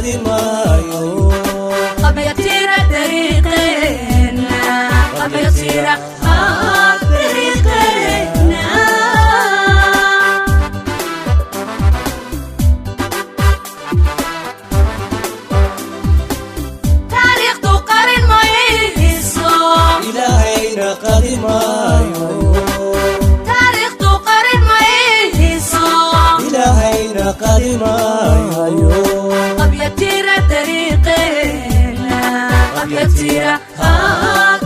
قديمايو قبيتير طريقنا قبيتير طريقنا تاريخ تقارن ما يسو إلهينا قديمايو تاريخ تقارن ما يسو إلهينا قديمايو قبيتير طريقنا قبيتير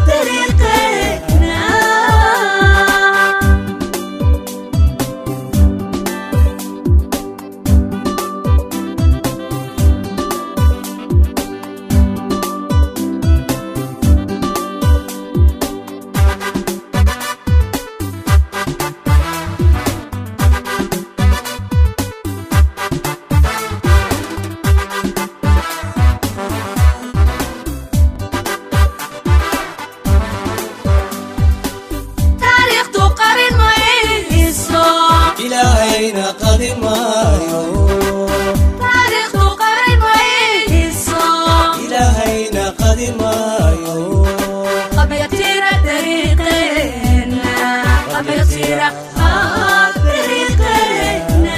طريقنا تاريخ تقارن ما يسو إلهينا قديمايو تاريخ تقارن ما يسو إلهينا قديمايو قبيتير طريقنا قبيتير طريقنا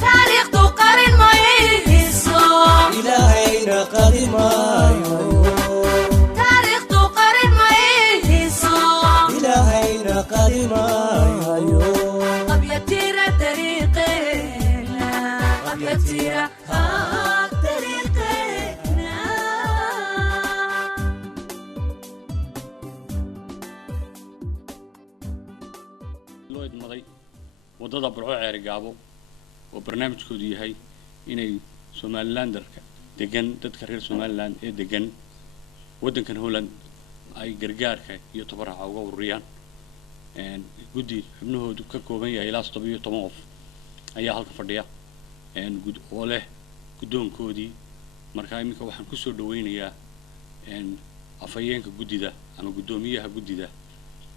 تاريخ تقارن ما يسو إلهينا قديمايو تاريخ تقارن ما يسو إلهينا قديمايو قبيتير طريقنا قبيتير طريقنا loo idmaday wadada burco ceeri gaabo oo barnaamijkoodu yahay inay Somalilanderka degan dadka reer Somaliland ee degan wadankan Holland ay gargaarka iyo tabaruca uga ururiyaan guddi xubnahoodu ka kooban yahay ilaa 17 qof ayaa halka fadhiya gud oo leh guddoonkoodii marka iminka waxaan ku soo dhaweynayaa afayeenka guddida ama guddoomiyaha guddida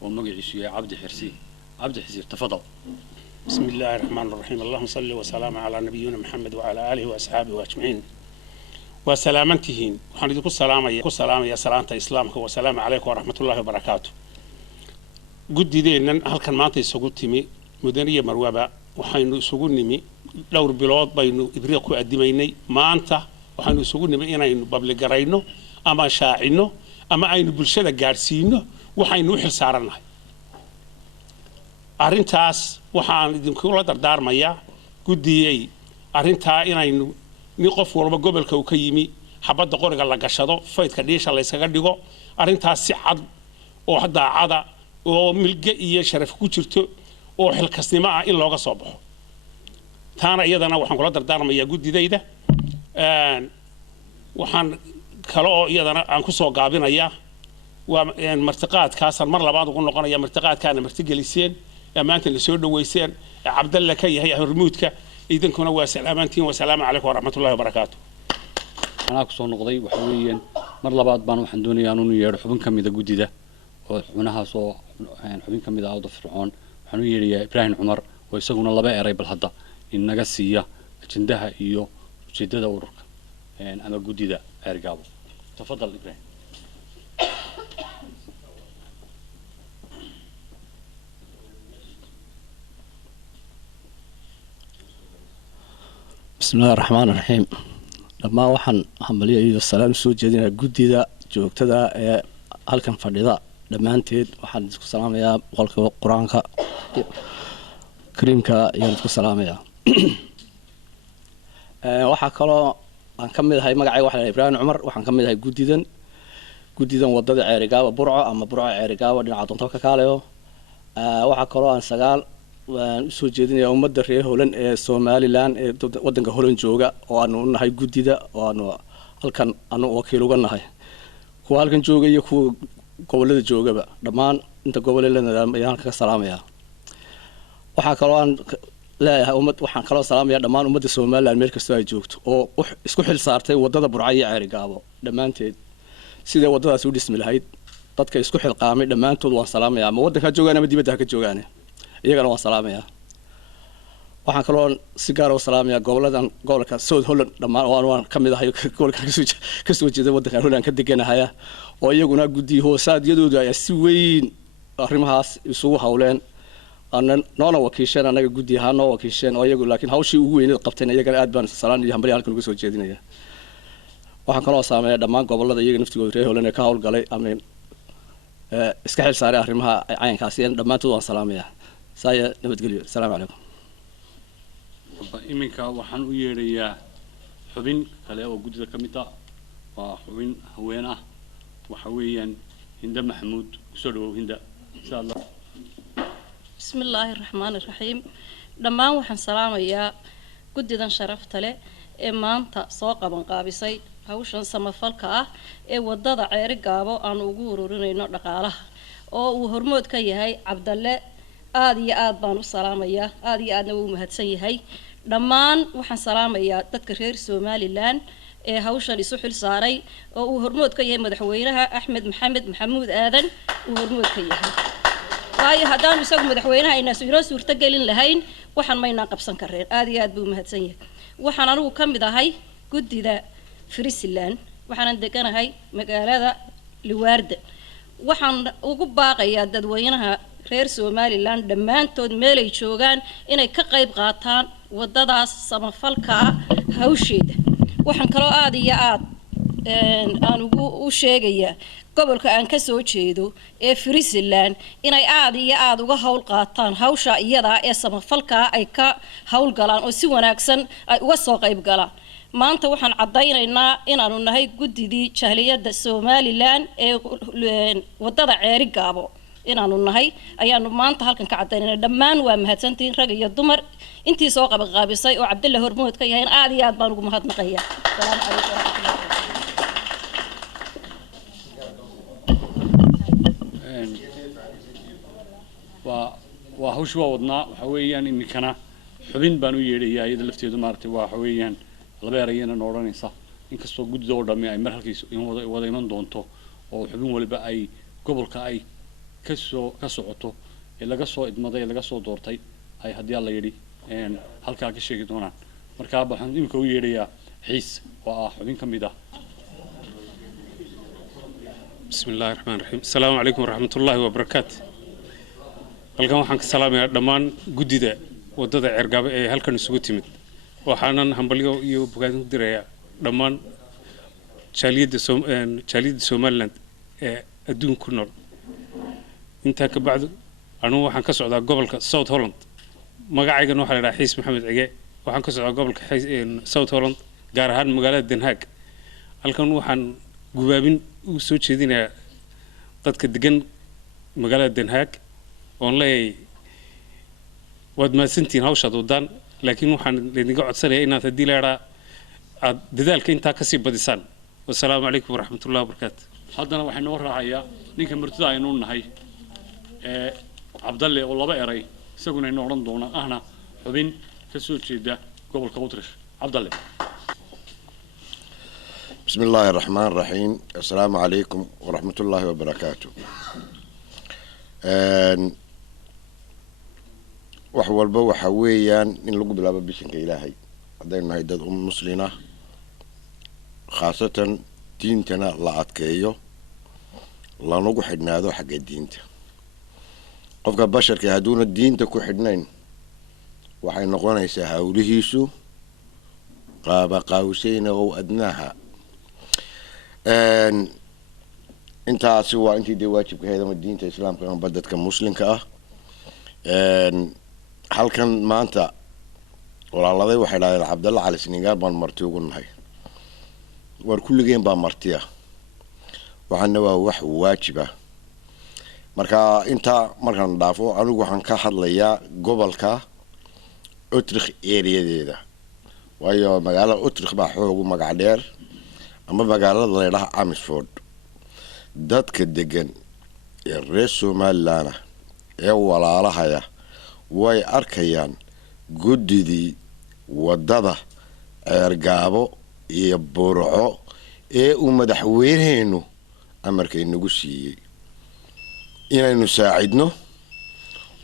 oo magaciisu yahay عبد حسير تفضل. بسم الله الرحمن الرحيم اللهم صل وسلام على نبينا محمد وعلى آله وأصحابه أجمعين وسلامتهين وحندكم السلام يا سلامة إسلامك وسلام عليكم ورحمة الله وبركاته قد دينا هل كان مانتي سقوط تيمي مدنية مروبة وحين سقوط نمي لو البلاد بينو إبريقو أدميني ما أنت وحين سقوط نمي إنا إنه بابل جرينه أما شاعينه أما أين بالشدة جارسينه وحين نوحل سعرنا arrintaas waxaan idinku la dardaarmayaa gudiyay arrintaa inaynu ni qof walba gobolka uu ka yimi xabadda qoriga la gashado faydka dhiisha la isaga dhigo arrintaas si cad oo daacada oo milga iyo sharaf ku jirto oo xilkasnimo ah in looga soo baxo taana iyadana waxaan kula dardaarmayaa gudidayda waxaan kale oo iyadana aan ku soo gaabinayaa waa martiqaadkaasan mar labaad ugu noqonaya martiqaadkaana martigeliseen أمانة اللي سود ويسير عبد الله كي هي هرمودك إذن كنا وسلامتين والسلام عليكم ورحمة الله وبركاته. أنا أقصد نقضي وحويا مرة بعد بانو حندوني أنو يرى حبن كم إذا جودي ده وحناها صو يعني حبن كم إذا عوض فرعون حنو يري إبراهيم عمر ويسقون الله بقى قريب الهضة إن نجسية جندها إيو جدة ورك يعني أنا جودي ده أرجعه. تفضل إبراهيم. بسم الله الرحمن الرحيم لما وحن حمليه iyo salaam soo jeedina gudida joogtada ee halkan fadhida dhamaanteed waxaan isku salaamayaa qolka quraanka kariimka ayaan isku salaamayaa waxa kale aan ka mid ahay magacayga waxa la Ibrahim Umar waxaan ka mid ahay gudidan wadada ceerigaaba burco ama burco ceerigaaba dhinaca doonto ka kaaleeyo waxa kale aan sagaal waan soo jeedinayaa ummadda reer Holland ee Somaliland ee wadanka Holland jooga oo aanu nahay gudida oo aanu halkan aanu wakiil uga nahay kuwa halkan jooga iyo kuwa gobolada joogaba dhammaan inta gobolada ayaan ka salaamayaa waxa kale aan leeyahay waxaan kala salaamayaa dhammaan ummadda Somaliland meel kasta ay joogto oo isku xil saartay wadada burco iyo ceerigaabo dhamaanteed sida wadadaas u dhismi lahayd dadka isku xilqaamay dhammaantood waan salaamayaa ama waddanka joogaan ama dibadda ka joogaan iyagana waan salaamayaa waxaan kaloo si gaar ah u salaamayaa gobolka South Holland dhammaan waan ka mid ahay gobolka ka soo jeeda waddanka Holland ka deganahay oo iyaguna guddi hoosaadyadoodu ay si weyn arrimahaas isugu hawleen noona wakiisheen anaga guddi ahaan noo wakiisheen oo iyagu laakiin hawshii ugu weyneed qabteen iyagana aad baan salaan iyo hambalyo halkan uga soo jeedinaya waxaan kaloo saameeyay dhammaan gobolada iyaga naftigooda reer Holland ee ka hawlgalay ameen iska xil saaray arrimaha caynkaas iyo dhammaantood waan salaamayaa saaya nabadgelyo assalaamu calaykum iminka waxaan u yeerayaa xubin kale oo guddida ka mid ah waa xubin haween ah waxa weeyaan Hinda Maxamuud soo dhawow Hinda insha Allah bismillahir rahmaanir rahiim dhammaan waxaan salaamayaa guddidan sharafta leh ee maanta soo qaban qaabisay hawshan samafalka ah ee wadada Ceeri Gaabo aan ugu ururinayno dhaqaalaha oo uu hormood ka yahay Cabdalle aad iyo aad baan u salaamayaa aad iyo aadna wuu mahadsan yahay dhammaan waxaan salaamayaa dadka reer Somaliland ee hawshan isu xil saaray oo uu hormood ka yahay madaxweynaha Axmed Maxamed Maxamuud Aadan uu hormood ka yahay waayo haddaan isagu madaxweynaha inaa suurta gelin lahayn waxaan maynaa qabsan kareen aad iyo aad buu mahadsan yahay waxaan anigu ka mid ahay guddida Friesland waxaan deganahay magaalada Liwaarda waxaan ugu baaqayaa dadweynaha reer Somaliland dhammaantood meel ay joogaan inay ka qayb qaataan wadadaas samafalka hawsheeda waxaan kaloo aad iyo aad aan ugu sheegayaa gobolka aan ka soo jeedo ee Friesland inay aad iyo aad uga hawl qaataan hawsha iyada ee samafalka ay ka hawl galaan oo si wanaagsan ay uga soo qayb galaan maanta waxaan cadaynaynaa inaanu nahay guddidii jahliyada Somaliland ee wadada Ceeri Gaabo inaanu nahay ayaanu maanta halkan ka cadaynaynaa dhammaan waa mahadsantiin rag iyo dumar intii soo qaban qaabisay oo Cabdalle hormood ka yahay aad iyo aad baan ugu mahadnaqayaa assalaamu calaykum waa hawsh waa wadnaa waxa weeyaan iminkana xubin baan u yeedhayaa iyada lafteedu maartay waxa weeyaan laba erayna nooranaysa inkastoo guddida oo dhammi ay mar halkiis wada iman doonto oo xubin waliba ay gobolka ay ka socoto ee laga soo idmaday ee laga soo doortay ay haddii alla yidhi halkaa ka sheegi doonaan markaa waxaan iminka u yeedhayaa xiis oo ah xubin ka mid ah bismillahir rahmaanir rahiim assalaamu calaykum waraxmatullaahi wabarakaatu halkan waxaan ka salaamayaa dhammaan guddida wadada Ceeri Gaabo ee halkan isugu timid waxaanan hambalyo iyo bogaadin u dirayaa dhammaan jaaliyada Somaliland ee adduunka ku nool inta ka bacdu anu waxaan ka socdaa gobolka South Holland magacaygana waxa la yiraahdaa Xiis Maxamed Cige waxaan ka socdaa gobolka South Holland gaar ahaan magaalada Den Haag halkan waxaan gubaabin u soo jeedinayaa dadka degan magaalada Den Haag oo leeyahay waad maasantiin hawshaad wadaan laakiin waxaan idinka codsanayaa inaad haddii la yidhaa aad dadaalka intaa kasii badisaan wassalaamu calaykum waraxmatullahi wabarakaatu haddana waxay noo raacayaa ninka martida aynu nahay ee Cabdalle oo laba eray isaguna inoo oran doona ahna xubin ka soo jeeda gobolka Utrecht Cabdalle bismillahir rahmaanir rahiim assalaamu calaykum waraxmatullaahi wabarakaatu wax walba waxa weeyaan in lagu bilaabo bishanka Ilaahay hadaynu nahay dad muslimiin ah khaasatan diintana la adkeeyo lanagu xidhnaado xagga diinta qofka basharka haduuna diinta ku xidhnayn waxay noqonaysaa hawlihiisu qaaba qaawsayna oo adnaaha intaasi waa intii waajibka heedama diinta islaamka ama dadka muslimka ah halkan maanta walaaladay waxay dhaadeen Cabdalle Cali Sinigaar baan marti ugu nahay war kulligeen baa martiya waxaana waa wax waajib ah marka inta markaan dhaafo anigu waxaan ka hadlayaa gobolka Utrecht area-deeda waayo magaalada Utrecht baa xoog u magac dheer ama magaalada la yiraahdo Amersfoort dadka degan ee reer Somaliland ee walaalahaya way arkayaan guddidii wadada Ceeri Gaabo iyo Burco ee uu madaxweynaheenu amarka inagu siiyay inaynu saacidno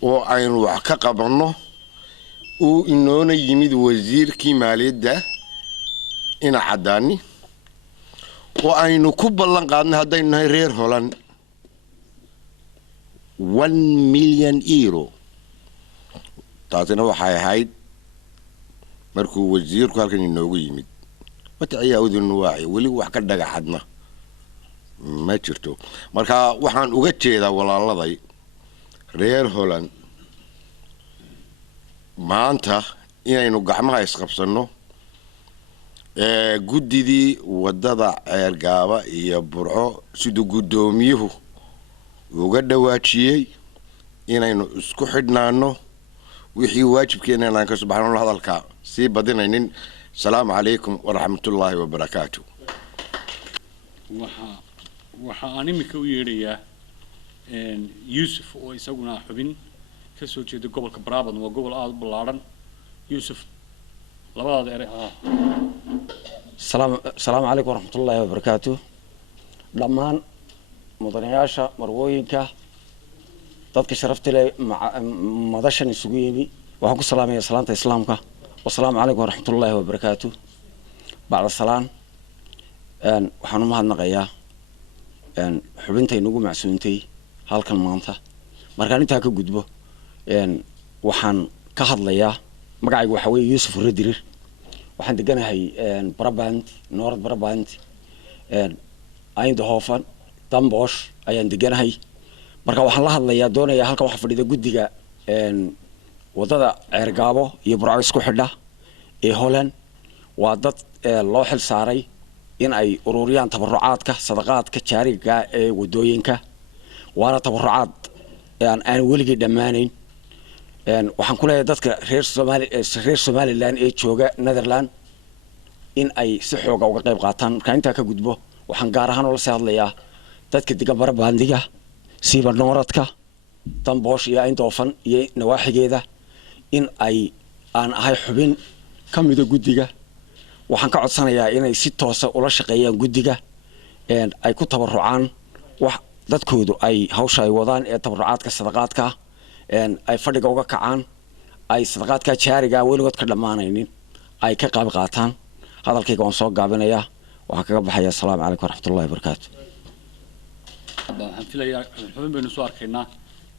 oo aynu wax ka qabanno uu inoona yimid wasiirkii maaliyadda ina caddaani oo aynu ku ballan qaadnay haddaynu nahay reer Holland 1 million euro taasina waxay ahayd markuu wasiirku halkan inoogu yimid wataciyaa udun waaci weli wax ka dhagaxadna ma jirto marka waxaan uga jeedaa walaaladay reer Holland maanta inaynu gacmaha isqabsanno guddidii wadada ceergaaba iyo burco sidoo gudoomiyuhu uga dhawaajiyay inaynu isku xidhnaano wixii waajibkeena aan ka subaxno hadalka si badinaynin salaamu calaykum wa rahmatullaahi wa barakaatuh waxa aan imika u yeedhayaa Yusuf oo isaguna xubin ka soo jeeda gobolka Brabant waa gobol aad u ballaaran Yusuf labada eray السلام عليكم ورحمة الله وبركاته دمان مدنياشا مروينكا dadka sharafta leh madashan isugu yimi waxaan ku salaamayaa salaanta islaamka wassalaamu calaykum waraxmatullaahi wabarakaatuh bacda salaan waxaan u mahadnaqayaa xubinta inagu macsuuntay halkan maanta markaan intaa ka gudbo waxaan ka hadlayaa magacaygu waxa weeye Yuusuf Radirir waxaan deganahay Brabant North Brabant Eindhoven Dambosch ayaan deganahay marka waxaan la hadlayaa doonaya halka waxa fadhida guddiga wadada ceergaabo iyo burco isku xidha ee Holland waa dad loo xil saaray in ay ururiyaan tabarucaadka sadaqaadka jaariga ee wadooyinka waana tabarucaad aan weligii dhammaanayn waxaan ku leeyahay dadka reer Somaliland ee jooga Netherland in ay si xoog ah uga qayb qaataan marka inta ka gudbo waxaan gaar ahaan ula hadlayaa dadka degan Barabandiga siiba nooradka Dambosch iyo Eindhoven iyo nawaaxigeeda in ay aan ahay xubin ka mid ah guddiga waxaan ka codsanayaa inay si toos ah ula shaqeeyaan guddiga ay ku tabarucaan wax dadkoodu ay hawsha ay wadaan ee tabarucaadka sadaqaadka ay fadhiga uga kacaan ay sadaqaadka jaariga weligood ka dhamaanaynin ay ka qayb qaataan hadalkayga waan soo gaabinayaa waxaan kaga baxayaa assalaamu calaykum waraxmatullaahi wabarakaatuh waxaan filayaa xubin baynu soo arkaynaa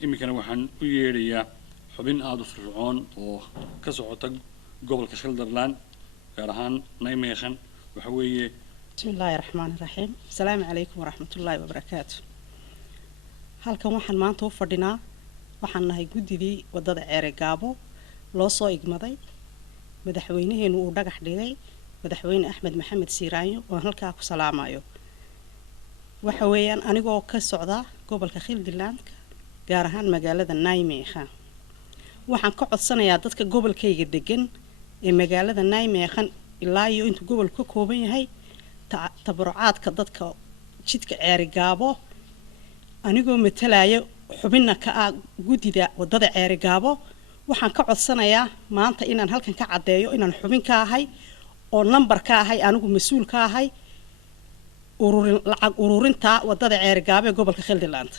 iminkana waxaan u yeedhayaa xubin aad u fircoon oo ka socota gobolka Shetland gaar ahaan Nijmegen waxa weeye bismillaahi raxmaani raxiim assalaamu calaykum waraxmatullaahi wabarakaatuh halkan waxaan maanta u fadhinaa waxaan nahay guddidii wadada ceergaabo loo soo igmaday madaxweynaheenu uu dhagax dhigay madaxweyne Axmed Maxamed Siiraanyo oo halkaa ku salaamayo waxa weeyaan anigoo ka socda gobolka Shetland gaar ahaan magaalada Nijmegen waxaan ka codsanayaa dadka gobolkayga degan ee magaalada Nijmegen ilaa iyo intuu gobolku ka kooban yahay tabarucaadka dadka jidka ceergaabo anigoo matalaya xubinna ka ah guddida wadada ceergaabo waxaan ka codsanayaa maanta inaan halkan ka cadeeyo inaan xubin ka ahay oo number ka ahay anigu mas'uul ka ahay lacag ururinta wadada ceergaabo ee gobolka Shetland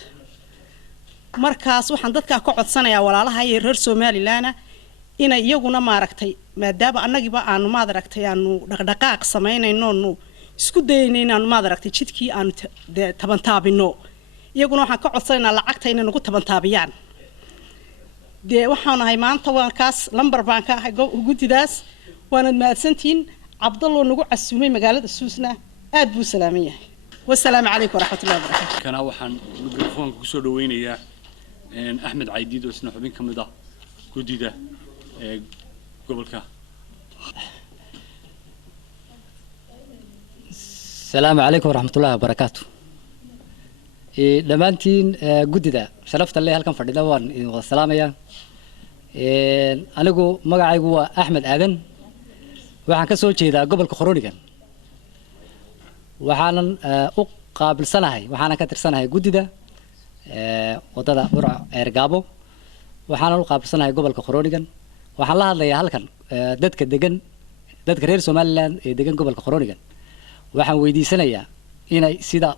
markaas waxaan dadka ka codsanayaa walaalaha ee reer Somaliland inay iyaguna maaragtay maadaama annagiba aanu maaragtay aanu dhaqdhaqaaq sameynayno isku daynayno aanu maaragtay jidkii aanu tabantaabino iyaguna waxaan ka codsanaynaa lacagta inay nagu tabantaabiyaan dee waxaan ahay maanta warkaas lambar baan ka ahay guddidaas waanad mahadsantiin cabdallo nagu casuumay magaalada Suusna aad buu salaaman yahay wassalaamu calaykum waraxmatullaahi wabarakaatuh kana waxaan mikrofoonka ku soo dhaweynayaa Axmed Caydiid oo isna xubin ka mid ah guddida gobolka السلام عليكم ورحمة الله وبركاته دمانتين جددا شرفت الله هلكم فردنا وان والسلام يا أنا جو مقعي جوا أحمد آدن وعن كسول شيء ذا قبل كخرونيكن وحنا قابل سنة هاي وحنا كتر سنة هاي جددا وتدا برع إرجابو وحنا قابل سنة هاي قبل كخرونيكن وحنا هذا هلكن دتك دجن دتك غير سومالان دجن قبل كخرونيكن waxaan weydiisanayaa inay sida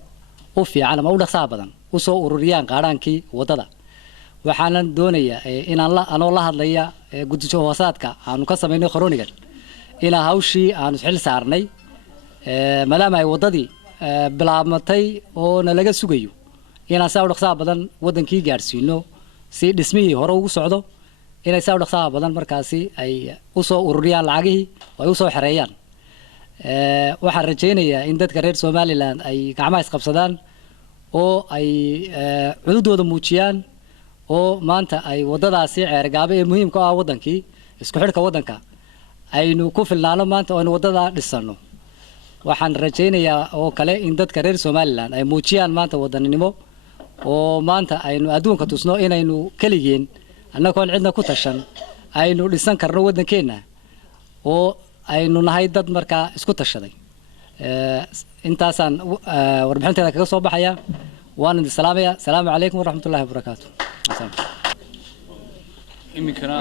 u fiican ama u dhaqsaha badan u soo ururiyaan qaadhaankii waddada waxaanan doonayaa anoo la hadlaya guddiso hoosaadka aanu ka samaynay Groningen ilaa hawshii aanu xil saarnay maadaama ay waddadii bilaabmatay oo nalaga sugayo inaan saa u dhaqsaha badan waddankii gaarsiino si dhismihii hore ugu socdo inay saa u dhaqsaha badan markaasi ay u soo ururiyaan lacagihii oo ay u soo xareeyaan waxaan rajaynayaa in dadka reer Somaliland ay gacmaha isqabsadaan oo ay cududooda muujiyaan oo maanta ay waddadaasi ceergaabo ee muhiimka ah waddankii isku xidhka waddanka aynu ku filnaano maanta oo aynu waddada dhisano waxaan rajaynayaa oo kale in dadka reer Somaliland ay muujiyaan maanta waddanimo oo maanta aynu adduunka tusno inaynu kaligeen annagoon cidna ku tashan aynu dhisan karno waddankeena oo aynu nahay dad markaa isku tashaday intaasaan warbixinteeda kaga soo baxaya waan idin salaamayaa asalaamu calaykum waraxmatullaahi wabarakaatu iminkana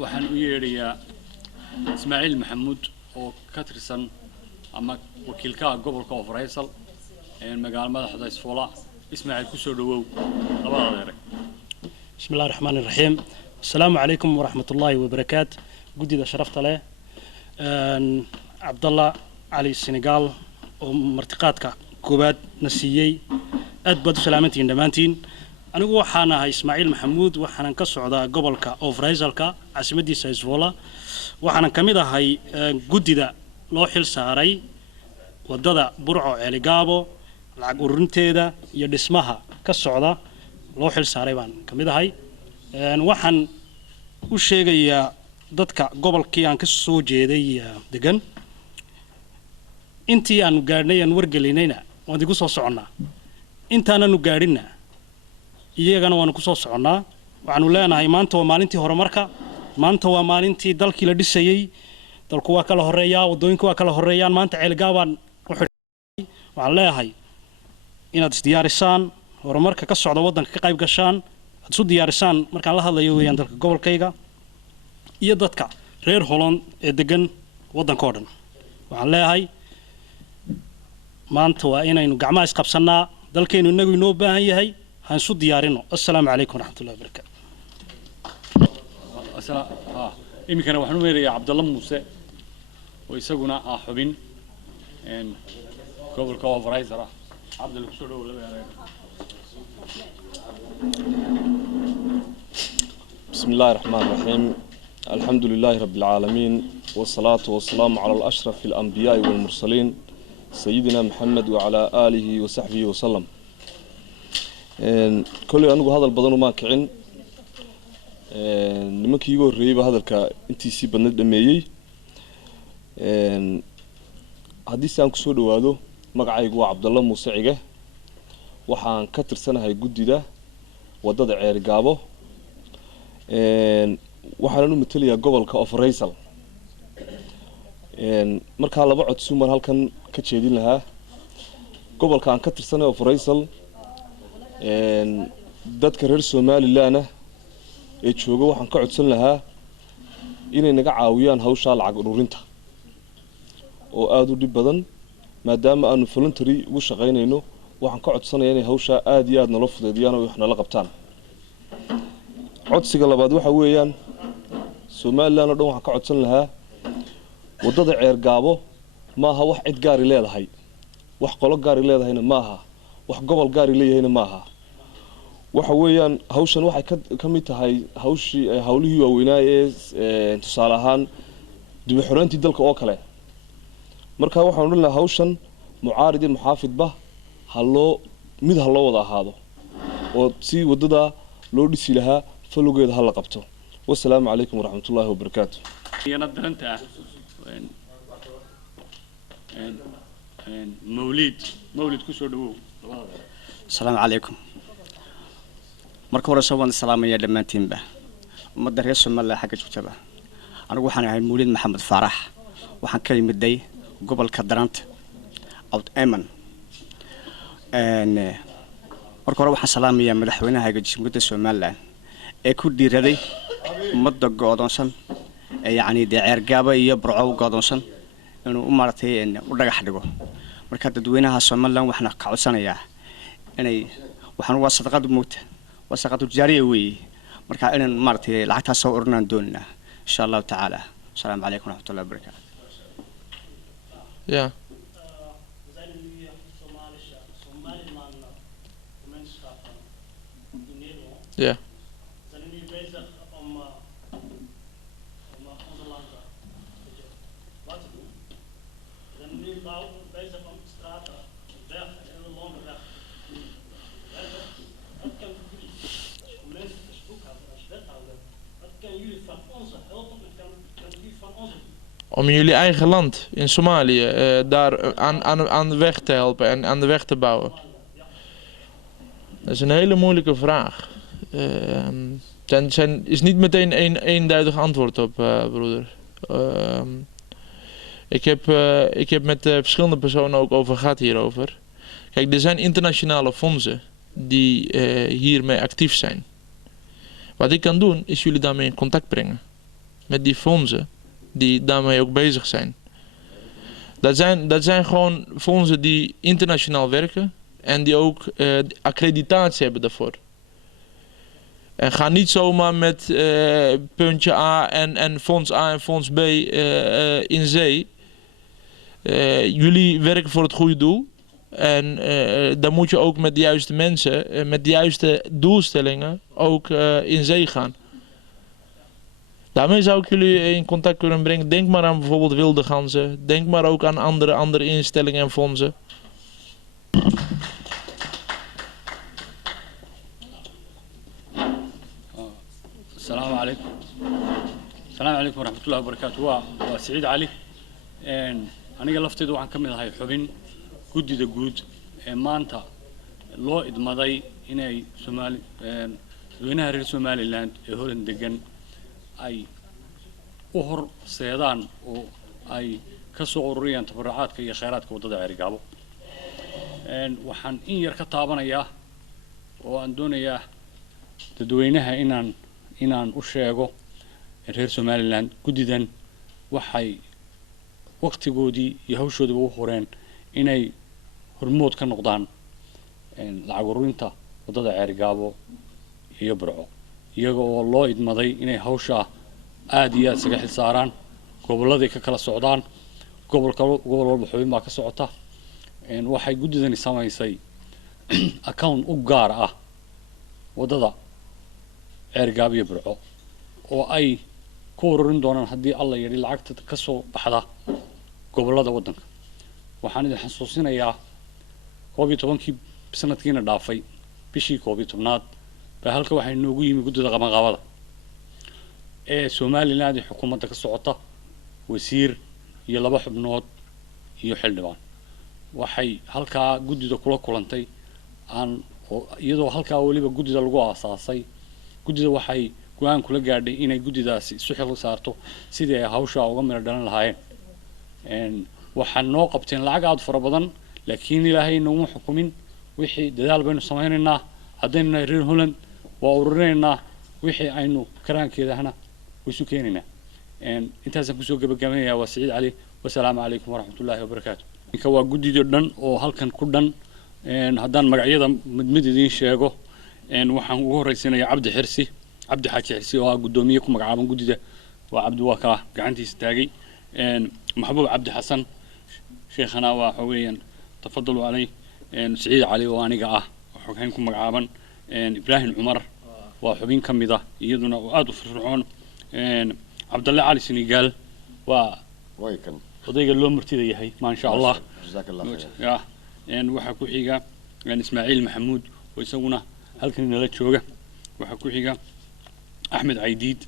waxaan u yeedhayaa Ismaaciil Maxamuud oo ka tirsan ama wakiilka gobolka Ofraysal ee magaalada madaxda Isfoola Ismaaciil ku soo dhawow labada adeer bismillaahir rahmaanir rahiim assalaamu calaykum waraxmatullaahi wabarakaatu gudida sharafta leh Abdallah Ali Senegal oo martiqaadka koobaad na siiyay aad baad u salaamantiin dhamaantiin anigu waxaan ahay Ismaaciil Maxamuud waxaan ka socdaa gobolka Ofraysalka caasimadiisa Isfoola waxaan kamid ahay gudida loo xil saaray waddada Burco Ceeligaabo lacag ururinteeda iyo dhismaha ka socda loo xil saaray baan kamid ahay waxaan u sheegayaa dadka gobolkii aan ka soo jeeday degan intii aanu gaadhnay aan wargelinayna waan digu soo soconnaa intaananu gaadhinna iyagana waanu ku soo soconnaa waxaanu leenahay maanta waa maalintii horumarka maanta waa maalintii dalkii la dhisayay dalku waa kala horeeyaa waddooyinku waa kala horeeyaan maanta Ceelgaabaan waxaan leeyahay inaad isdiyaarisaan horumarka ka socda waddanka ka qayb gashaan aad isu diyaarisaan markaan la hadlayo weeyaan dalka gobolkayga iyo dadka reer Holland ee degan waddanka oo dhan waxaan leeyahay maanta waa inaynu gacmaha isqabsanaa dalkeenu inagu inoo baahan yahay han isu diyaarino assalaamu calaykum waraxmatullaahi wabarakaatu iminkana waxaan u meerayaa Cabdalla Muuse oo isaguna ah xubin gobolka Ofraysal Cabdalla ku soo dhawow laba adeer بسم الله الرحمن الرحيم الحمد لله رب العالمين والصلاة والسلام على الأشرف الأنبياء والمرسلين سيدنا محمد وعلى آله وصحبه وسلم كل أنو هذا البدن ما كعن لما كيجو الريبة هذا انتي سي بند دميي حديث عن كسود وهذا مقعي جوا عبد الله موسعية وحان كتر سنة هاي جدي ده وضد عرقابه waxaan u matalayaa gobolka Ofraysal marka laba cod sumar halkan ka jeedin lahaa gobolka aan ka tirsanay Ofraysal dadka reer Somaliland ee jooga waxaan ka codsan lahaa inay naga caawiyaan hawsha lacag ururinta oo aad u dhib badan maadaama aanu voluntary ugu shaqaynayno waxaan ka codsanayaa inay hawsha aad iyo aad nala fudeediyaan oo wax nala qabtaan codsiga labaad waxa weeyaan Somaliland oo dhan waxa ka codsan lahaa waddada Ceergaabo maaha wax cid gaar ah leedahay wax qolo gaar ah leedahayna maaha wax gobol gaar ah leeyahayna maaha waxa weeyaan hawshan waxay ka mid tahay hawlihii waaweynaa ee tusaale ahaan dib u xiraantii dalka oo kale marka waxaan odhan lahaa hawshan mucaarid iyo muxaafidba mid ha loo wada ahaado oo si waddada loo dhisi lahaa فلوجيد هلا قبته والسلام عليكم ورحمة الله وبركاته. ينادر أنت مولد كسر دو. السلام عليكم. مركور سوان السلام يا دمانتين به. مدرس ملا حاجة جوتبه. أنا وحنا هاي مولد محمد فرح وحن كلمة دي قبل كدرانت أو أمن. مركور وحنا سلام يا مدحونا هاي جسمة السومالة. ee ku dhiiraday umada go'doonsan ee yaani Ceergaabo iyo Burco go'doonsan inuu u maartay u dhagax dhigo marka dadweynaha Soomaaliland waxna ka codsanayaa inay waxaan waa sadaqad moogta waa sadaqad jaariya weeye marka inaan maartay lacagtaas soo ururinaan doonaa insha Allah taala assalaamu calaykum waraxmatullaahi wabarakaatuh Yeah. Yeah. Om jullie eigen land in Somalië daar aan de weg te helpen en aan de weg te bouwen? Dat is een hele moeilijke vraag. Er is niet meteen een eenduidig antwoord op, broeder. Ik heb met verschillende personen ook over gehad hierover. Kijk, er zijn internationale fondsen die hiermee actief zijn. Wat ik kan doen is jullie daarmee in contact brengen. Met die fondsen die daarmee ook bezig zijn. Dat zijn gewoon fondsen die internationaal werken en die ook accreditatie hebben daarvoor. En ga niet zomaar met puntje A en fonds A en fonds B in zee. Jullie werken voor het goede doel. En dan moet je ook met de juiste mensen, met de juiste doelstellingen ook in zee gaan. Daarmee zou ik jullie in contact kunnen brengen. Denk maar aan bijvoorbeeld wilde ganzen. Denk maar ook aan andere instellingen en fondsen. السلام عليكم. السلام عليكم ورحمة الله وبركاته. وسعيد علي. أنا لفتيد وعن كم هاي حبين جودي جود مانتا لو إدمضي هنا سومالي وهنا هري سومالي لاند هولن دجن أي أهر سيدان أو أي كسوريان تبرعات كي خيرات كوضع عرقابو وحن إن يركضابنا إياه وأندون إياه تدوينها inaan u sheego reer Somaliland gudidan waxay waqtigoodii iyo hawshoodaba u horeen inay hormood ka noqdaan lacag ururinta wadada Ceergaabo iyo Burco iyaga oo loo idmaday inay hawsha aad iyo aad isaga xilsaaraan goboladii ka kala socdaan gobol walba xubin baa ka socota waxay gudidani samaysay account u gaar ah wadada Ceergaabo iyo Burco oo ay ku ururin doonaan haddii alla yiri lacagta ka soo baxda gobolada wadanka waxaan idin xasuusinayaa 12kii sanadkiina dhaafay bishii 12aad baa halka waxay noogu yimi gudida qabanqaabada ee Somaliland xukuumadda ka socota wasiir iyo laba xubnood iyo xildhibaan waxay halka gudida kula kulantay iyadoo halka waliba gudida lagu aasaasay gudida waxay go'aan kula gaadhay inay gudidaasi isu xil saarto sidii ay hawsha uga meel dhalan lahaayeen waxaan noo qabteen lacag aad fara badan laakiin ilaahay nooma xukumin wixii dadaal baynu samaynaynaa haddaynu reer Holland waa ururinaynaa wixii aynu karaankeedahna isu keenaynaa intaas aan kusoo gabagabaynayaa waa Saciid Cali wassalaamu calaykum waraxmatullaahi wabarakaatuh inka waa gudida dhan oo halkan ku dhan haddaan magacyada mid idiin sheego waxaan ugu horeysanayaa cabdi xaaji xirsi oo gudoomiye ku magacaaban gudida waa cabdi waa ka gacantiisa taagay maxbuub cabdi xasan sheekhana waa xogayaan tafadhalu calay saciid cali oo aniga ah xogayn ku magacaaban ibraahim cumar waa xubin kamid ah iyaduna oo aad u firfircoon cabdalle cali sinigaal waa odayga loo martida yahay ma sha Allah waxa ku xiga ismaaciil maxamuud oo isaguna halkan nala jooga waxa ku xiga axmed caydiid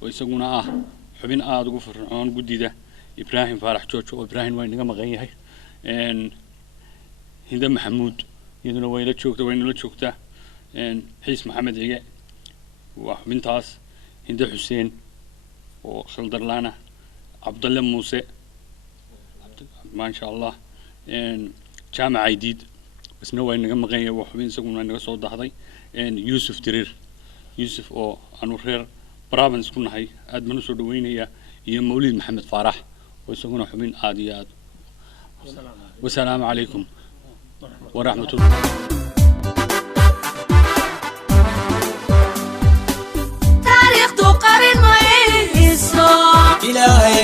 oo isaguna ah xubin aad ugu firfircoon gudida ibraahim faarax joojo oo ibraahim way naga maqan yahay hinda maxamuud iyaduna way nala joogtaa xiis maxamed cige waa xubintaas hinda xuseen oo khaldarlaana cabdalle muuse ma sha Allah jaamac caydiid isna way naga maqan yahay waa xubin isaguna naga soo dahday يوسف درير يوسف أو أنو خير برابنس كنا هاي أد منو سو دوينيا يا مولد محمد فرح ويسمونه حبين عاديات والسلام عليكم ورحمة الله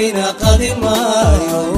إلهينا قدمايو